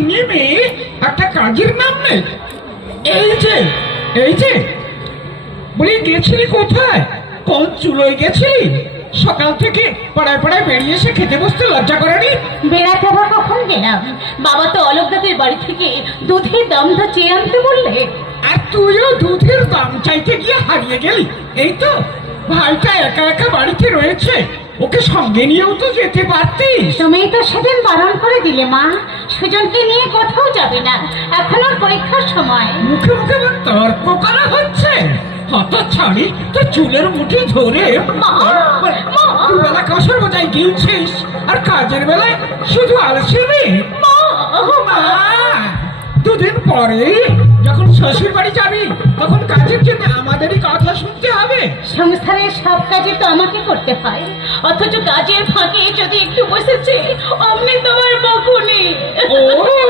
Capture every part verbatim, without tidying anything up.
মাইনে মেয়ে একটা কাজের নাম নেই। এই যে এই যে বলি, গেছিলি কোথায়? কোন চুলোয় গেছিলি? সকাল থেকে পাড়ায় পাড়ায় বেরিয়ে এসে খেতে বসতে লজ্জা করেনি? বেড়াতে আবার কখন গেলাম? বাবা তো অলোক দাদের বাড়ি থেকে দুধের দামটা চেয়ে আনতে বললে। আর তুইও দুধের দাম চাইতে গিয়ে হারিয়ে গেলি। এই তো ভাইটা একা একা বাড়িতে রয়েছে, ওকে সঙ্গে নিয়েও তো যেতে পারতিস। তুমি তো সেদিন বারণ করে দিলে মা, সুজনকে নিয়ে কোথাও যাবে না, এখন ওর পরীক্ষার সময়। মুখে মুখে আবার তর্ক করা হচ্ছে। হত ছাড়ি তো চুলের মুঠি ধরে মা, মা। দুবেলা কষার বোঝাই গিলছিস, আর কাজের বেলায় শুধু আলসেমি। মা, মা, দুদিন পরে যখন শ্বশুর বাড়ি যাবি তখন কাজের জন্য আমাদেরই কথা শুনতে হবে। সংসারের সব কাজে তো আমাকে করতে হয়, অথচ কাজের ফাঁকে যদি একটু বসেছে অমনি তোমার বকুনি। ও,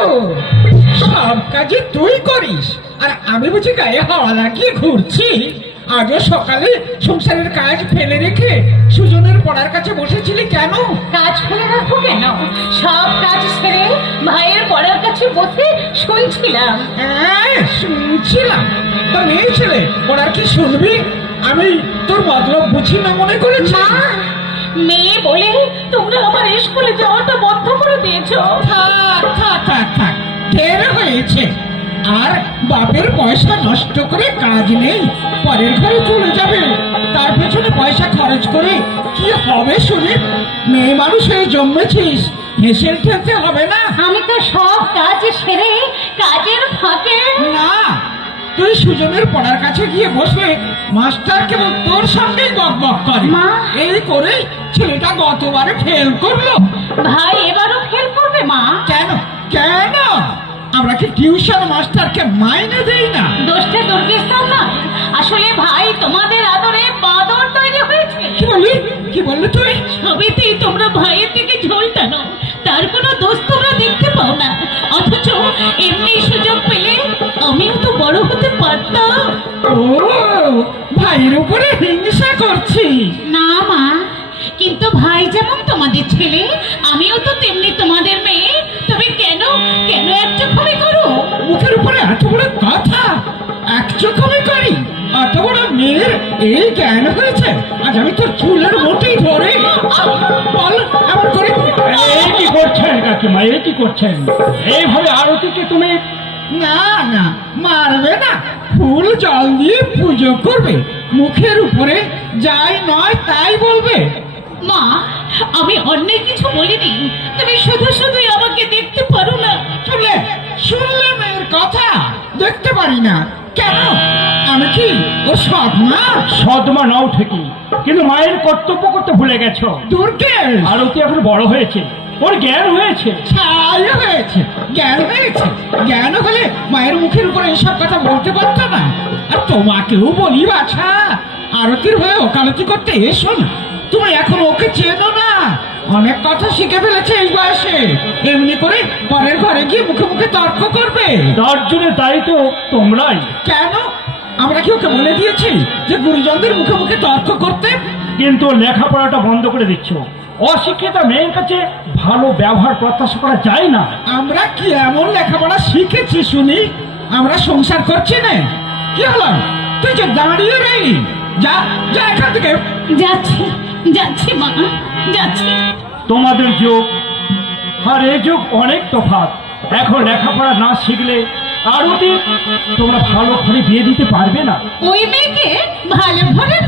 সব কাজে তুই করিস আর আমি বুঝি গায়ে হাওয়া লাগিয়ে ঘুরছি। আজও সকালে সংসারের কাজ ফেলে রেখে সুজনের পড়ার কাছে বসেছিলি কেন? কাজ ফেলে রাখো কেন? সব কাজ ছেড়ে ভাইয়ের পড়ার কাছে বসে শুনছিলাম। হ্যাঁ, শুনছিলাম। তা মেয়ে ছেলে পড়ার কি শুনবি? আমি তোর মতলব বুঝি না মনে করেছি। মা, মেয়ে বলে তোমরা আমার স্কুলে যাওয়াটা বন্ধ করে দিয়েছো। থাক থাক থাক থাক, ঢের হয়েছে। আর বাপের পয়সা নষ্ট করে কাজ নেই, পরের ঘরে চলে যাবে, তার পেছনে পয়সা খরচ করে কি হবে শুনে? মেয়ে মানুষ হয়ে জন্মেছিস, হেসেল খেলতে হবে না। আমি তো সব কাজ সেরে কাজের ফাঁকে। না, তুই সুজনের পড়ার কাছে গিয়ে বসলে মাস্টার কেবল তোর সঙ্গেই বক বক করে। মা। এই করে ছেলেটা গতবারে ফেল করলো। ভাই এবারও ফেল করবে মা। কেন কেন? আমরা কি টিউশন মাস্টারকে মাইনে দেই না? দোষটা দুর্গেশার নয়, আসলে ভাই তোমাদের আদরে বাদর তৈরি হয়েছে। কি বললি কি বললি তুই? সবেতেই তোমরা ভাইয়ের দিকে ঝোল টানো, তার কোনো দোষ তোমরা দেখতে পাও না, অথচ এমনি সুযোগ পেলে আমিও তো বড় হতে পারতাম। ও, ভাইয়ের উপরে হিংসা করছিস? না মা, কিন্তু ভাই যেমন তোমাদের ছেলে, আমিও তো তেমনি তোমাদের মেয়ে। তবে কেন কেন এক চোখমি করো? মুখের উপরে এত বড় কথা! এক চোখমি করি? এত বড় মেয়ের এই জ্ঞান হয়েছে? আজ আমি তোর চুলের মুঠি ধরে বল এমন করে। এই কি করছেন কাকিমা, এই কি করছেন? এইভাবে আরতিকে তুমি? না না, মারবে না, ফুল জল দিয়ে পুজো করবে, মুখের উপরে যাই নয় তাই বলবে। মা, আমি অন্যায় কিছু বলিনি, তুমি শুধু শুধুই আমাকে দেখতে পারো না। শুনলে শুনলে মেয়ের কথা? দেখতে পারি না কেন? আমি কি ও সৎ মা? সদমা নাও ঠিকই, কিন্তু মায়ের কর্তব্য করতে ভুলে গেছো। দুর্গেশ, আরতি এখন বড় হয়েছে, ওর জ্ঞান হয়েছে। ছাই হয়েছে, জ্ঞান হয়েছে। জ্ঞান হলে মায়ের মুখের উপরে এসব কথা বলতে পারতো না। আর তোমাকেও বলি বাছা, আরতির হয়ে ওকালতি করতে এসো না। তুমি এখন ওকে চেনো না, অনেক কথা শিখে ফেলেছে এই বয়সে। এমনি করে পরের ঘরে গিয়ে মুখে মুখে তর্ক করবে। তার জন্য দায়ী তো তোমরাই। কেন? আমরা কি ওকে বলে দিয়েছি যে গুরুজনদের মুখে মুখে তর্ক করতে? কিন্তু লেখাপড়াটা বন্ধ করে দিচ্ছ। অশিক্ষিতা মেয়ের কাছে ভালো ব্যবহার প্রত্যাশা করা যায় না। আমরা কি এমন লেখাপড়া শিখেছি শুনি? আমরা সংসার করছি না। কি হলো? তুই যে দাঁড়িয়ে রইলি, যা যা এখান থেকে। যাচ্ছি যাচ্ছি মা, যাচ্ছি। তোমাদের যুগ আর এই যুগ অনেক তফাৎ। এখন লেখাপড়া না শিখলে আরতি তোমরা ভালো করে বিয়ে দিতে পারবে না। ওই মেয়েকে ভালো ঘরে